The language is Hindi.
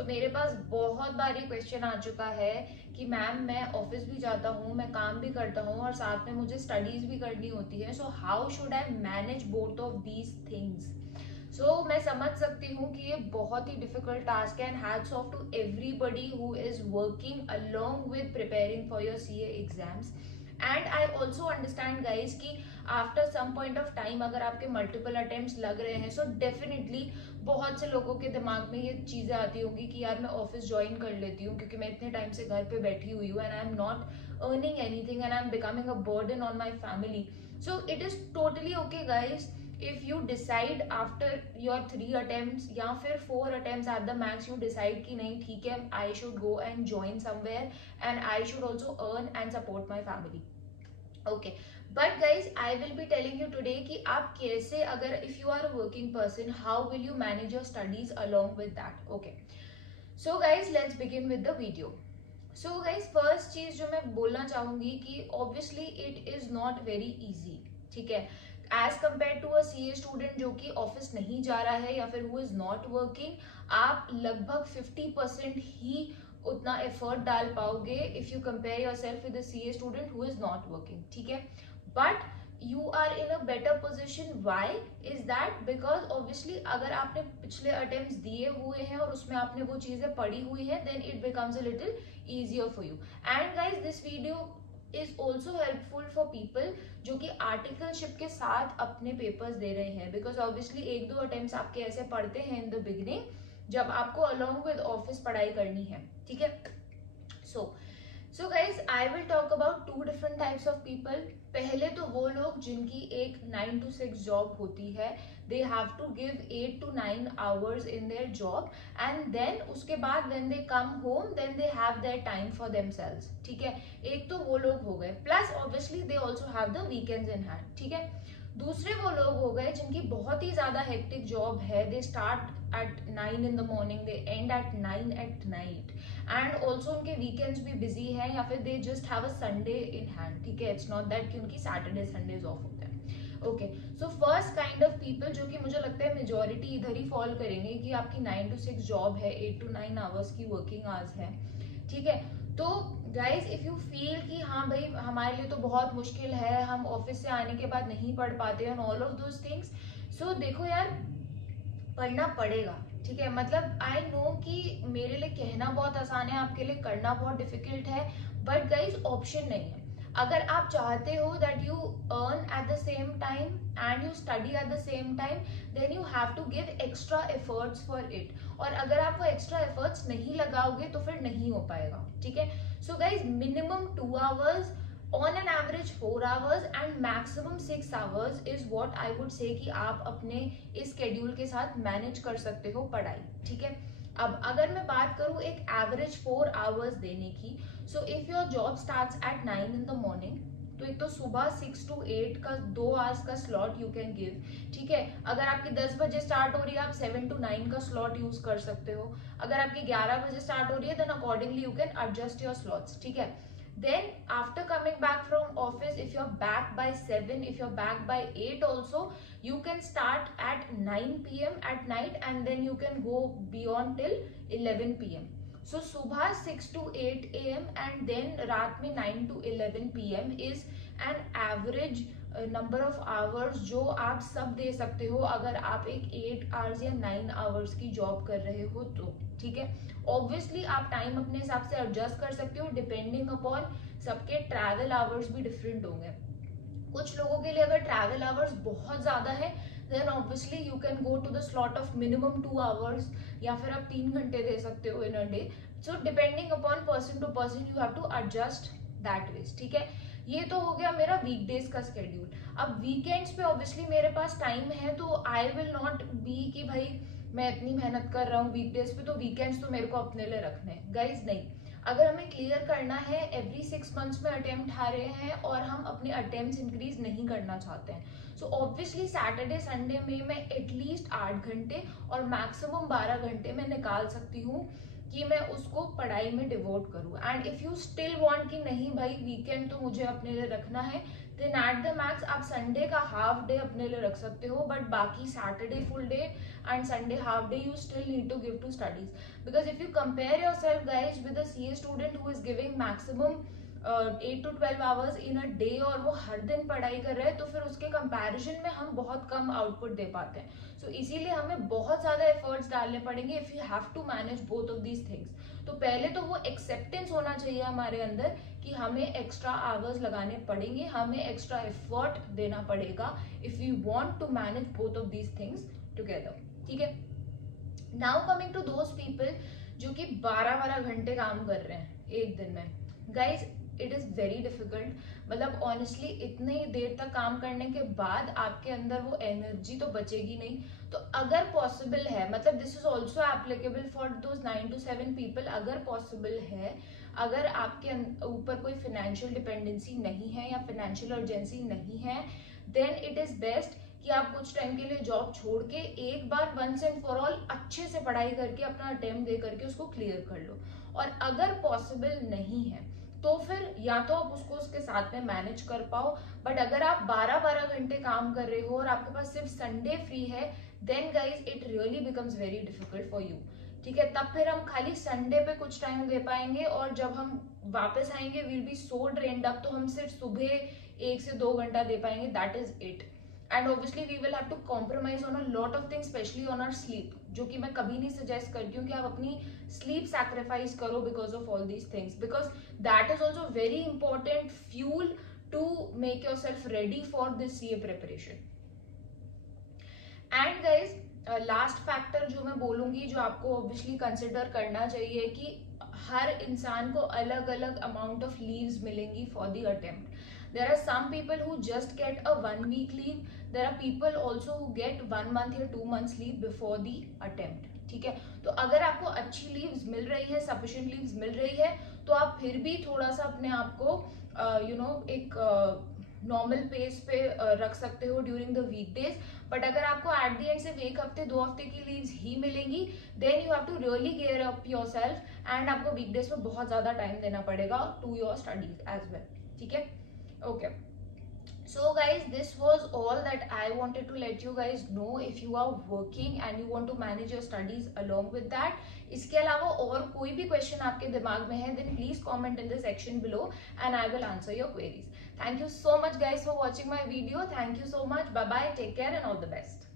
सो मेरे पास बहुत बार ये क्वेश्चन आ चुका है कि मैम मैं ऑफिस भी जाता हूँ, मैं काम भी करता हूँ और साथ में मुझे स्टडीज भी करनी होती है। So how should I manage both of these things. So मैं समझ सकती हूँ कि ये बहुत ही डिफिकल्ट टास्क है and hats off to everybody who is working along with preparing for your CA exams. And I also understand guys कि after some point of time अगर आपके मल्टीपल अटेम्प्ट लग रहे हैं, सो डेफिनेटली बहुत से लोगों के दिमाग में ये चीजें आती होंगी कि यार मैं ऑफिस ज्वाइन कर लेती हूँ क्योंकि मैं इतने टाइम से घर पे बैठी हुई हूँ and I am not earning anything and I am becoming a burden on my family. So it is totally okay guys if you decide after your 3 attempts या फिर 4 attempts at the max you decide कि नहीं ठीक है I should go and join somewhere and I should also earn and support my family. Okay, but guys I will be telling you today कि आप कैसे, अगर if you are a working person, how will you manage your studies along with that. Okay, so guys let's begin with the video. So guys first चीज जो मैं बोलना चाहूंगी कि obviously it is not very easy, ठीक है, as compare to a CA student जो कि ऑफिस नहीं जा रहा है या फिर हु इज नॉट वर्किंग, आप लगभग 50% ही उतना एफर्ट डाल पाओगे if you compare yourself with CA student who is not working, ठीक है। But you are in a better position. Why is that? Because obviously अगर आपने पिछले अटेम्प्ट दिए हुए हैं और उसमें आपने वो चीजें पढ़ी हुई हैं, then it becomes a little easier for you. And guys this video is also helpful for people जो कि आर्टिकलशिप के साथ अपने पेपर्स दे रहे हैं, बिकॉज ऑब्वियसली 1-2 अटेम्प्ट आपके ऐसे पढ़ते हैं इन द बिगिनिंग जब आपको अलोंग विद ऑफिस पढ़ाई करनी है, ठीक है। So guys I will talk about 2 different types of people. पहले तो वो लोग जिनकी एक 9 to 6 जॉब होती है, they have to give 8 to 9 hours in their job and then उसके बाद when they come home then they have their time for themselves, ठीक है। एक तो वो लोग हो गए, plus obviously they also have the weekends in hand, ठीक है। दूसरे वो लोग हो गए जिनकी बहुत ही ज्यादा हेक्टिक जॉब है, they start at 9 in the morning, they end at 9 at night and also उनके वीकेंड्स भी बिजी है या फिर they just have a Sunday in hand, ठीक है। इट्स नॉट दैट कि उनकी सैटरडे संडेज ऑफ होते हैं। Okay, so first kind of people जो कि मुझे लगता है मेजोरिटी इधर ही फॉल करेंगे कि आपकी 9 to 6 जॉब है, 8 to 9 आवर्स की वर्किंग आवर्स है, ठीक है। तो गाइज इफ यू फील कि हाँ भाई हमारे लिए तो बहुत मुश्किल है, हम ऑफिस से आने के बाद नहीं पढ़ पाते and all of those things, so देखो यार पढ़ना पड़ेगा, ठीक है। मतलब आई नो कि मेरे लिए कहना बहुत आसान है, आपके लिए करना बहुत डिफिकल्ट है, बट गाइज ऑप्शन नहीं है। अगर आप चाहते हो that you earn at the same time and you study at the same time, then you have to give extra efforts for it. और अगर आप वो एक्स्ट्रा एफर्ट्स नहीं लगाओगे तो फिर नहीं हो पाएगा, ठीक है। So guys minimum 2 hours on an average 4 hours and maximum 6 hours is what I would say कि आप अपने इस schedule के साथ मैनेज कर सकते हो पढ़ाई, ठीक है। अब अगर मैं बात करूँ एक एवरेज 4 hours देने की, so if your job starts at 9 in the morning, तो एक तो सुबह 6 to 8 का 2 hours का स्लॉट यू कैन गिव, ठीक है। अगर आपकी 10 बजे स्टार्ट हो रही है, आप 7 to 9 का स्लॉट यूज कर सकते हो। अगर आपकी 11 बजे स्टार्ट हो रही है, then accordingly you can adjust your slots, ठीक है। Then after coming back from office, if you're back by 7, if you're back by 8 also, you can start at 9 p.m. at night and then you can go beyond till 11 p.m. So सुबह 6 to 8 a.m. and then रात में 9 to 11 p.m. is an average number of hours जो आप सब दे सकते हो अगर आप एक 8 hours या 9 hours की जॉब कर रहे हो तो, ठीक है। ऑब्वियसली आप टाइम अपने हिसाब से एडजस्ट कर सकते हो डिपेंडिंग अपॉन सबके ट्रैवल आवर्स भी डिफरेंट होंगे। कुछ लोगों के लिए अगर ट्रैवल आवर्स बहुत ज्यादा है, then obviously you can go to the slot of minimum 2 hours या फिर आप 3 घंटे दे सकते हो in a day. So depending upon person to person you have to adjust that ways, ठीक है। ये तो हो गया मेरा वीकडेज का स्केड्यूल। अब वीकेंड्स पे ऑब्वियसली मेरे पास टाइम है तो आई विल नॉट बी कि भाई मैं इतनी मेहनत कर रहा हूँ वीकडेज पे तो वीकेंड्स तो मेरे को अपने लिए रखने हैं, गाइज नहीं। अगर हमें क्लियर करना है एवरी 6 months में अटेम्प्ट आ रहे हैं और हम अपने अटेम्प्ट इंक्रीज नहीं करना चाहते हैं, सो ऑब्वियसली सैटरडे संडे में मैं एटलीस्ट 8 घंटे और मैक्सिमम 12 घंटे में निकाल सकती हूँ कि मैं उसको पढ़ाई में डिवोट करूँ। And if you still want कि नहीं भाई वीकेंड तो मुझे अपने लिए रखना है, देन एट द मैक्स आप संडे का हाफ डे अपने लिए रख सकते हो, बट बाकी Saturday full day and Sunday half day you still need to give to studies. Because if you compare yourself guys with a CA student who is giving maximum 8 to 12 hours in a day और वो हर दिन पढ़ाई कर रहे हैं, तो फिर उसके कंपैरिजन में हम बहुत कम आउटपुट दे पाते हैं। सो इसीलिए हमें बहुत ज्यादा एफर्ट्स डालने पड़ेंगे if you have to manage both of these things. तो पहले तो वो एक्सेप्टेंस होना चाहिए हमारे अंदर कि हमें एक्स्ट्रा आवर्स लगाने पड़ेंगे, हमें एक्स्ट्रा एफर्ट देना पड़ेगा if you want to manage both of these things together. ठीक है, now coming to those people जो कि 12-12 घंटे काम कर रहे हैं एक दिन में। Guys it is very difficult, मतलब ऑनेस्टली इतनी देर तक काम करने के बाद आपके अंदर वो एनर्जी तो बचेगी नहीं। तो अगर पॉसिबल है, मतलब this is also applicable for those 9 to 7 people, अगर पॉसिबल है, अगर आपके ऊपर कोई फाइनेंशियल डिपेंडेंसी नहीं है या फाइनेंशियल अर्जेंसी नहीं है, देन इट इज बेस्ट कि आप कुछ टाइम के लिए जॉब छोड़ के एक बार वंस एंड फॉर ऑल अच्छे से पढ़ाई करके अपना अटेम्प्ट दे करके उसको क्लियर कर लो। और अगर पॉसिबल नहीं है तो फिर या तो आप उसको उसके साथ में मैनेज कर पाओ, बट अगर आप 12-12 घंटे काम कर रहे हो और आपके पास सिर्फ संडे फ्री है, then guys it really becomes very difficult for you. ठीक है, तब फिर हम खाली संडे पे कुछ टाइम दे पाएंगे और जब हम वापस आएंगे will be so drained up, तो हम सिर्फ सुबह 1 से 2 घंटा दे पाएंगे, that is it. And obviously we will have to compromise on a lot of things, specially on our sleep, जो कि मैं कभी नहीं सजेस्ट करती हूँ कि आप अपनी स्लीप सैक्रिफाइस करो because of all these things, because that is also very important fuel to make yourself ready for this CA preparation. And guys last factor जो मैं बोलूंगी जो आपको ऑब्वियसली कंसिडर करना चाहिए कि हर इंसान को अलग अलग अमाउंट ऑफ लीव्स मिलेंगी for the attempt. There are some people who just get a 1 week leave. There are people also who get 1 month या 2 months leave before the attempt. ठीक है, तो अगर आपको अच्छी लीव्स मिल रही है, सफिशिएंट लीव्स मिल रही है, तो आप फिर भी थोड़ा सा अपने आप को एक नॉर्मल पेस पे रख सकते हो ड्यूरिंग द वीकडेज। बट अगर आपको एट द एंड सिर्फ 1 हफ्ते 2 हफ्ते की लीव्स ही मिलेंगी, then you have to really gear up yourself and आपको वीकडेज पे बहुत ज्यादा टाइम देना पड़ेगा to your studies as well. ठीक है, okay, so guys this was all that I wanted to let you guys know if you are working and you want to manage your studies along with that. इसके अलावा और कोई भी क्वेश्चन आपके दिमाग में है then please comment in the section below and I will answer your queries. Thank you so much guys for watching my video. Thank you so much. Bye bye, take care and all the best.